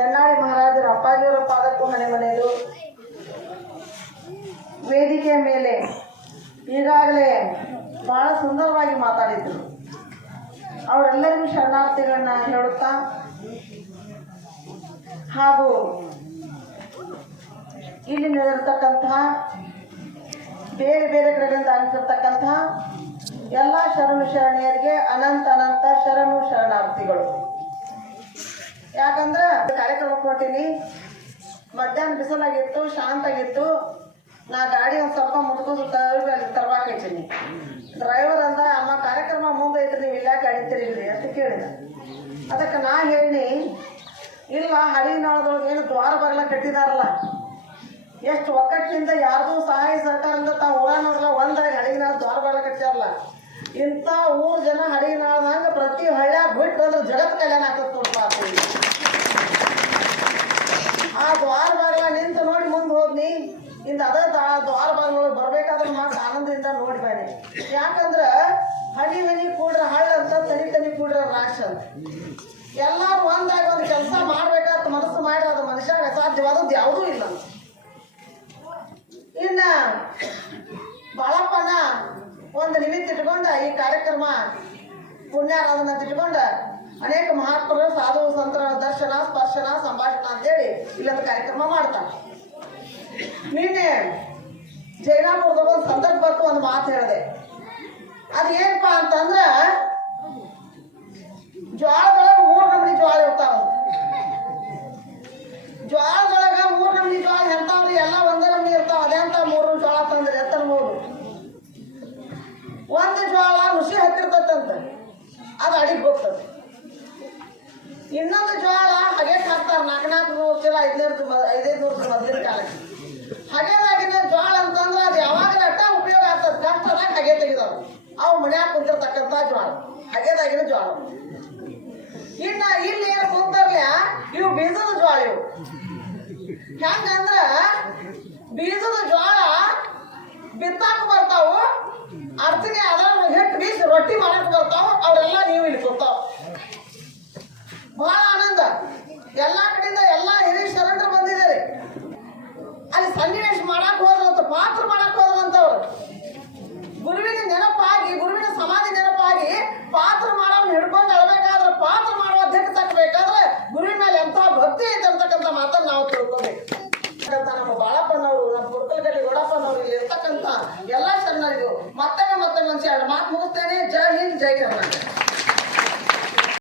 ದನ್ನಾಳಿ ಮಹಾರಾಜರ ಅಪ್ಪಾಜಿಯವರ ಪಾದಕ್ಕೂ ಮನೆ ಮನೆಯದು. ವೇದಿಕೆಯ ಮೇಲೆ ಈಗಾಗಲೇ ಬಹಳ ಸುಂದರವಾಗಿ ಮಾತಾಡಿದ್ರು. ಅವರೆಲ್ಲರಿಗೂ ಶರಣಾರ್ಥಿಗಳನ್ನ ಹೇಳುತ್ತಾ ಹಾಗೂ ಇಲ್ಲಿ ನಡೆದಿರ್ತಕ್ಕಂತಹ ಬೇರೆ ಬೇರೆ ಕಡೆಗಳಿಂದ ಆಗಿರ್ತಕ್ಕಂತಹ ಎಲ್ಲ ಶರಣು ಶರಣೆಯರಿಗೆ ಅನಂತ ಅನಂತ ಶರಣು ಶರಣಾರ್ಥಿಗಳು. ಯಾಕಂದ್ರೆ ಕಾರ್ಯಕ್ರಮಕ್ಕೆ ಹೊಂಟೀನಿ, ಮಧ್ಯಾಹ್ನ ಬಿಸಿಲಾಗಿತ್ತು, ಶಾಂತಾಗಿತ್ತು. ನಾ ಗಾಡಿ ಒಂದು ಸ್ವಲ್ಪ ಮುಟ್ಕೊಂಡು ತರವಾಕೈತೀನಿ. ಡ್ರೈವರ್ ಅಂದ, ಅಮ್ಮ ಕಾರ್ಯಕ್ರಮ ಮುಂದೆ ಐತ್ರಿ, ನೀವು ಇಲ್ಲ ಗಾಡಿ ತಿರುಗಿರಿ ಅಂತ ಕೇಳಿದ. ಅದಕ್ಕೆ ನಾ ಹೇಳಿ, ಇಲ್ಲ ಹರಿನಾಳದೊಳಗೆ ಏನು ದ್ವಾರ ಬರಲ್ಲ ಕಟ್ಟಿದಾರಲ್ಲ, ಎಷ್ಟು ಒಕ್ಕಟ್ಟಿನಿಂದ ಯಾರ್ದು ಸಹಾಯ ಸಹಕಾರದಿಂದ ತಾವು ಊರಾನವ್ರಲ್ಲ ಒಂದಾಗಿ ಹಡಗಿನಾಳ ದ್ವಾರ ಬರಲ್ಲ ಕಟ್ಟಾರಲ್ಲ. ಇಂಥ ಊರು ಜನ ಹಡಗಿನಾಳದಂಗ ಪ್ರತಿ ಹಳ್ಳ್ಯಾಗ ಬಿಟ್ಟು ಅಂದ್ರೆ ಜಗತ್ ಕಲ್ಯಾಣ ಆಗ್ತದೆ ನೋಡ್ಪ. ಆ ದ್ವಾರ ಬಾಗಿಲ ನಿಂತು ನೋಡಿ ಮುಂದೆ ಹೋದ್ನಿ. ಇಂದ ಅದ ದ್ವಾರ ಬಾಗಿಲೊಳಗೆ ಬರ್ಬೇಕಾದ್ರೆ ಮಾತ್ರ ಆನಂದದಿಂದ ನೋಡಿ ಬನ್ನಿ. ಯಾಕಂದ್ರ ಹನಿ ಹನಿ ಕೂಡ್ರ ಹಳ್ಳ ಅಂತ, ತನಿ ತನಿ ಕೂಡ್ರ ರಾಶ ಅಂತ. ಎಲ್ಲಾರು ಒಂದಾಗಿ ಒಂದು ಕೆಲಸ ಮಾಡ್ಬೇಕಾದ ಮನಸ್ಸು ಮಾಡಿ ಅದು ಮನುಷ್ಯಾಗ ಅಸಾಧ್ಯವಾದದ್ದು ಯಾವುದೂ ಇಲ್ಲ. ಇನ್ನ ಬಾಳಪ್ಪನ ಒಂದು ನಿಮಿತ್ತ ಇಟ್ಕೊಂಡ ಈ ಕಾರ್ಯಕ್ರಮ ಪುಣ್ಯಾರಾಧನ ಇಟ್ಕೊಂಡ ಅನೇಕ ಮಹಾತ್ಮರು ಸಾಧು ಸಂತರ ದರ್ಶನ ಸ್ಪರ್ಶನ ಸಂಭಾಷಣ ಅಂತೇಳಿ ಇಲ್ಲೊಂದು ಕಾರ್ಯಕ್ರಮ ಮಾಡ್ತಾರೆ. ನಿನ್ನೆ ಜೈನಾಪುರದಾಗ ಒಂದು ಸಂದರ್ಭ ಬರ್ತು, ಒಂದು ಮಾತು ಹೇಳಿದೆ. ಅದು ಏನಪ್ಪ ಅಂತಂದ್ರ, ಜ್ವಾಳದೊಳಗೆ 3 ನಮೂನಿ ಜ್ವಾಳ ಇರ್ತಾವ. ಜ್ವಾಳದೊಳಗ 3 ನಮೂನಿ ಜ್ವಾಳ ಎಂತಾವ್ರಿ, ಎಲ್ಲ ಒಂದೇ ನಮೂನಿ ಇರ್ತಾವ. ಅದೇ ಅಂತ 3 ಜ್ವಾಳ ತಂದ್ರಿ ಎತ್ತರ 3. ಒಂದು ಜ್ವಾಳ ಋಷಿ ಹತ್ತಿರ್ತದಂತ, ಅದು ಅಡಿಗೆ ಹೋಗ್ತದೆ. ಇನ್ನೊಂದು ಜ್ವಾಳ ಹಗೆಟ್ ಹಾಕ್ತಾರೆ, 400 ಚೀಲ 500 ಮೊದಲಿನ ಕಾಲಕ್ಕೆ. ಹಗೆದಾಗಿನ ಜ್ವಾಳ ಅಂತಂದ್ರೆ ಅದು ಯಾವಾಗಲೂ ಅಟ್ಟ ಉಪಯೋಗ ಆಗ್ತದೆ, ಕಷ್ಟದಾಗ ಹಗೆ ತೆಗೆದವು. ಅವು ಮನ್ಯಾಗ ಕುಂತಿರ್ತಕ್ಕಂಥ ಜ್ವಾಳ, ಹಗೆದಾಗಿನ ಜ್ವಾಳ. ಇನ್ನ ಇಲ್ಲಿ ಏನು ಕುಂತಾರ್ಲ, ಇವು ಬೀಜದ ಜ್ವಾಳ. ಇವು ಹೆಂಗಂದ್ರ ಬೀಜದ ಜ್ವಾಳ ಬಿತ್ತಾಕ ಬರ್ತಾವು, ಅರ್ಚನೆ ಅದ್ರ ಹಿಟ್ಟು ಬೀಸಿ ರೊಟ್ಟಿ ಮಾಡಕ್ ಬರ್ತಾವ. ಅವರೆಲ್ಲ ನೀವು ಇಲ್ಲಿ ಕೂತಾವ. ಬಹಳ ಆನಂದ. ಎಲ್ಲಾ ಕಡೆಯಿಂದ ಎಲ್ಲಾ ಹಿರಿಯ ಶರಣರು ಬಂದಿದ್ದಾರೆ. ಅಲ್ಲಿ ಸನ್ನಿವೇಶ ಮಾಡಕ್ ಹೋದ್ರಂತ, ಪಾತ್ರ ಮಾಡಕ್ ಹೋದ್ರಂತವ್ರು. ಗುರುವಿನ ನೆನಪಾಗಿ, ಗುರುವಿನ ಸಮಾಧಿ ನೆನಪಾಗಿ ಪಾತ್ರ ಮಾಡೋನ್ ಹಿಡ್ಕೊಂಡು ಅಳ್ಬೇಕಾದ್ರೆ, ಪಾತ್ರ ಮಾಡುವ ದಿಟ್ಟು ತಕ್ಕಬೇಕಾದ್ರೆ ಗುರುವಿನ ಮೇಲೆ ಎಂತ ಭಕ್ತಿ ಐತೆ ಅಂತಕ್ಕಂಥ ಮಾತನ್ನು ನಾವು ತಿಳ್ಕೋಬೇಕು. ನಮ್ಮ ಬಾಳಪ್ಪನವರು, ನಮ್ಮ ಕುರ್ಕಲ್ಗಡ್ಡಿ ಗೌಡಪ್ಪನವರು, ಇಲ್ಲಿ ಇರ್ತಕ್ಕಂಥ ಎಲ್ಲಾ ಶರಣರಿಗೂ ಮತ್ತೊಮ್ಮೆ ಮಾತು ಮುಗಿಸ್ತೇನೆ. ಜೈ ಹಿಂದ್, ಜೈ ಕರ್ನಾಟಕ.